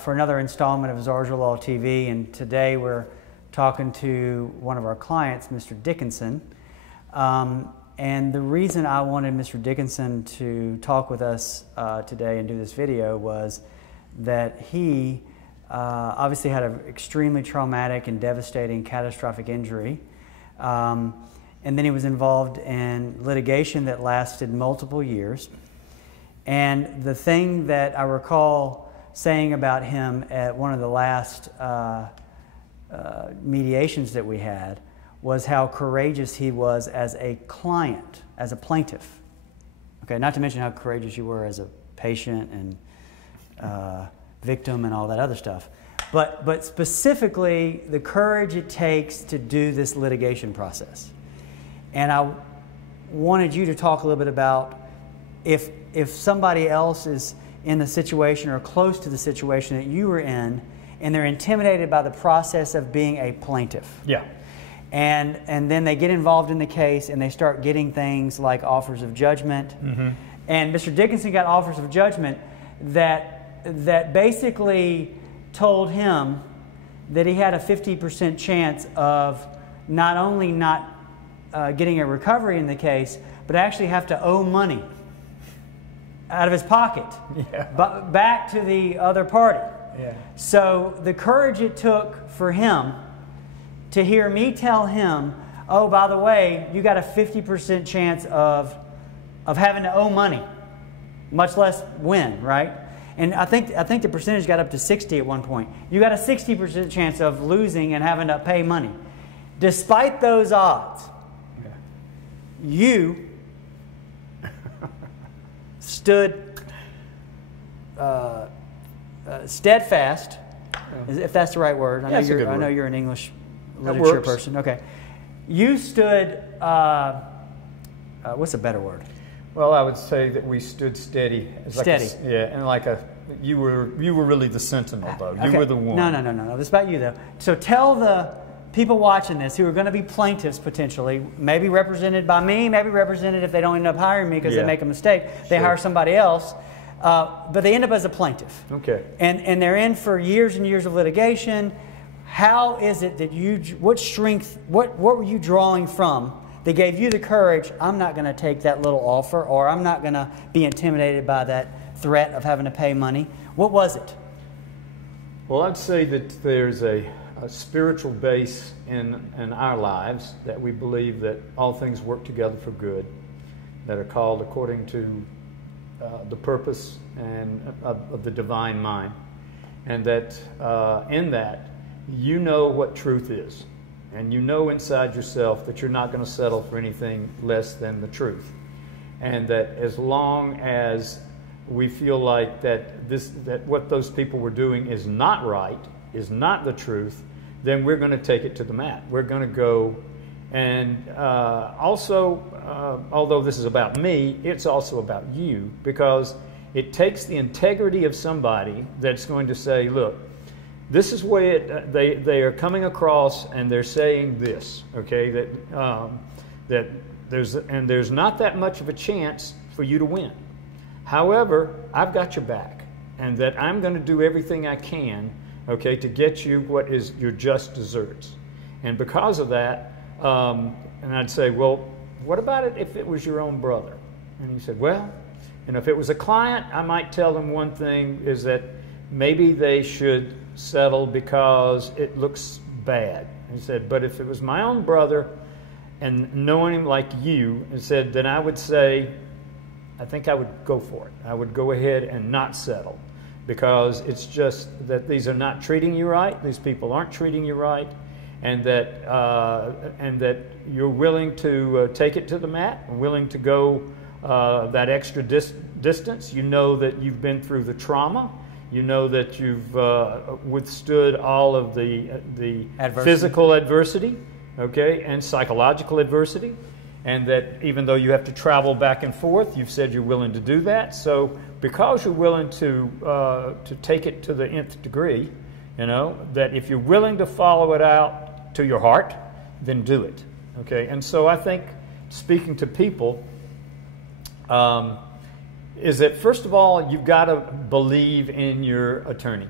for another installment of Zarzaur Law TV, and today we're talking to one of our clients, Mr. Dickinson. And the reason I wanted Mr. Dickinson to talk with us today and do this video was that he obviously had an extremely traumatic and devastating catastrophic injury. And then he was involved in litigation that lasted multiple years. And the thing that I recall saying about him at one of the last mediations that we had was how courageous he was as a client, as a plaintiff. Okay, not to mention how courageous you were as a patient and victim and all that other stuff. But specifically, the courage it takes to do this litigation process. And I wanted you to talk a little bit about if somebody else is in the situation or close to the situation that you were in, and they're intimidated by the process of being a plaintiff. Yeah. And then they get involved in the case and they start getting things like offers of judgment. Mm-hmm. And Mr. Dickinson got offers of judgment that basically told him that he had a 50% chance of not only not getting a recovery in the case, but actually have to owe money out of his pocket, but back to the other party. Yeah. So the courage it took for him to hear me tell him, oh, by the way, you got a 50% chance of having to owe money, much less win, right? And I think the percentage got up to 60 at one point. You got a 60% chance of losing and having to pay money. Despite those odds, you stood steadfast, if that's the right word. I know you're an English literature person. Okay. You stood, what's a better word? Well, I would say that we stood steady. Steady. You were really the sentinel, though. You were the one. No. This is about you, though. So tell the people watching this who are going to be plaintiffs potentially, maybe represented by me, maybe represented if they don't end up hiring me because they make a mistake, they hire somebody else, but they end up as a plaintiff. Okay. And they're in for years and years of litigation. How is it that what strength, what were you drawing from that gave you the courage, I'm not going to take that little offer, or I'm not going to be intimidated by that threat of having to pay money? What was it? Well, I'd say that there's a spiritual base in our lives, that we believe that all things work together for good, that are called according to the purpose and of the divine mind, and that in that you know what truth is, and you know inside yourself that you're not going to settle for anything less than the truth, and that as long as we feel like that what those people were doing is not right, is not the truth, then we're going to take it to the mat. We're going to go, and also, although this is about me, it's also about you, because it takes the integrity of somebody that's going to say, look, this is where they are coming across, and they're saying this, okay, that there's not that much of a chance for you to win. However, I've got your back, and that I'm going to do everything I can, okay, to get you what is your just deserts. And because of that, and I'd say, well, what about it if it was your own brother? And he said, well, and if it was a client, I might tell them one thing, is that maybe they should settle because it looks bad. And he said, but if it was my own brother, and knowing him like you, and said, then I would say, I think I would go for it. I would go ahead and not settle, because it's just that these are not treating you right. These people aren't treating you right, and that you're willing to take it to the mat, and willing to go that extra distance. You know that you've been through the trauma. You know that you've withstood all of the physical adversity, okay, and psychological adversity. And that even though you have to travel back and forth, you've said you're willing to do that. So because you're willing to take it to the nth degree, you know, that if you're willing to follow it out to your heart, then do it. Okay. And so I think speaking to people is that, first of all, you've got to believe in your attorney.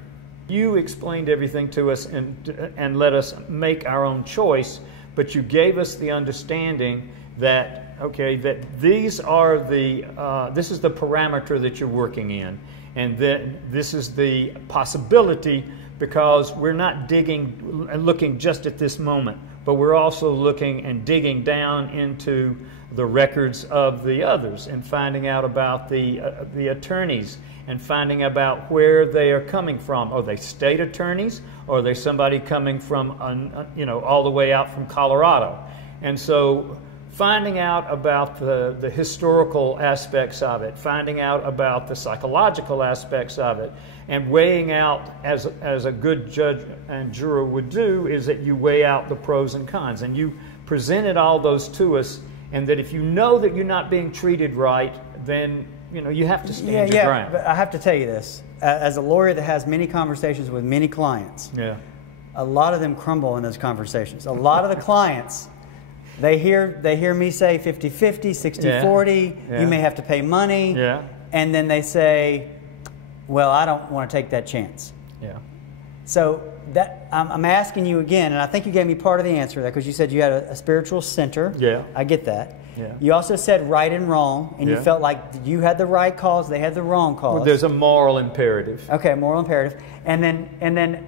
You explained everything to us and let us make our own choice, but you gave us the understanding that, okay, that these are the, this is the parameter that you're working in, and that this is the possibility, because we're not digging and looking just at this moment, but we're also looking and digging down into the records of the others and finding out about the attorneys and finding about where they are coming from. Are they state attorneys, or are they somebody coming from, you know, all the way out from Colorado? And so finding out about the historical aspects of it, finding out about the psychological aspects of it, and weighing out, as a good judge and juror would do, is that you weigh out the pros and cons. And you presented all those to us, and that if you know that you're not being treated right, then you know you have to stand your ground. But I have to tell you this, as a lawyer that has many conversations with many clients, a lot of them crumble in those conversations. A lot of the clients, they hear me say 50-50, 60-40, you may have to pay money, and then they say, well, I don't want to take that chance. So that I'm asking you again, and I think you gave me part of the answer to that, because you said you had a spiritual center. I get that. You also said right and wrong, and you felt like you had the right cause, they had the wrong cause. Well, there's a moral imperative. Okay, moral imperative. And then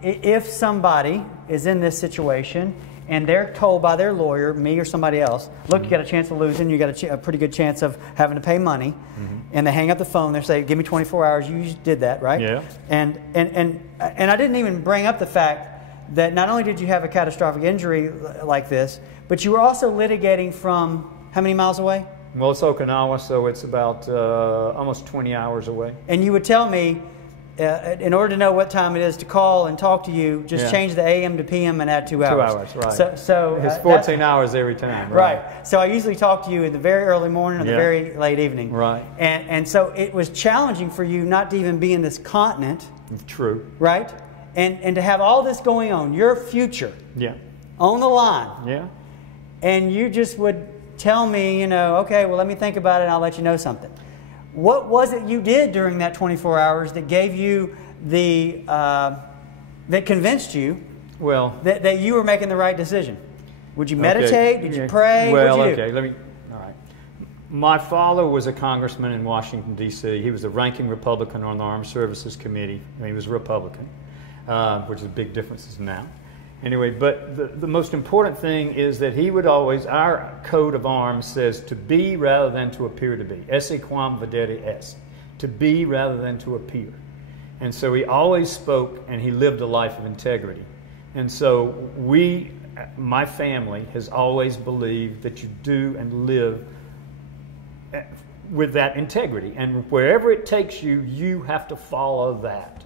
if somebody is in this situation and they're told by their lawyer, me or somebody else, look, you got a chance of losing, you got a pretty good chance of having to pay money, and they hang up the phone, they say, give me 24 hours, you just did that, right? And I didn't even bring up the fact that not only did you have a catastrophic injury like this, but you were also litigating from how many miles away? Well, it's Okinawa, so it's about almost 20 hours away. And you would tell me, in order to know what time it is to call and talk to you, just change the AM to PM and add 2 hours. 2 hours, right. So it's 14 hours every time. Right. So I usually talk to you in the very early morning or the very late evening. Right. And so it was challenging for you not to even be in this continent. True. Right? And to have all this going on, your future on the line. And you just would tell me, you know, okay, well, let me think about it and I'll let you know something. What was it you did during that 24 hours that gave you the, that convinced you that you were making the right decision? Would you meditate? Did you pray? Well, What'd you do? let me, all right. My father was a congressman in Washington, D.C. He was the ranking Republican on the Armed Services Committee. I mean, he was a Republican, which is a big difference now. Anyway, but the most important thing is that he would always, our coat of arms says to be rather than to appear to be. Esse quam videre est. To be rather than to appear. And so he always spoke and he lived a life of integrity. And so my family has always believed that you do and live with that integrity. And wherever it takes you, you have to follow that.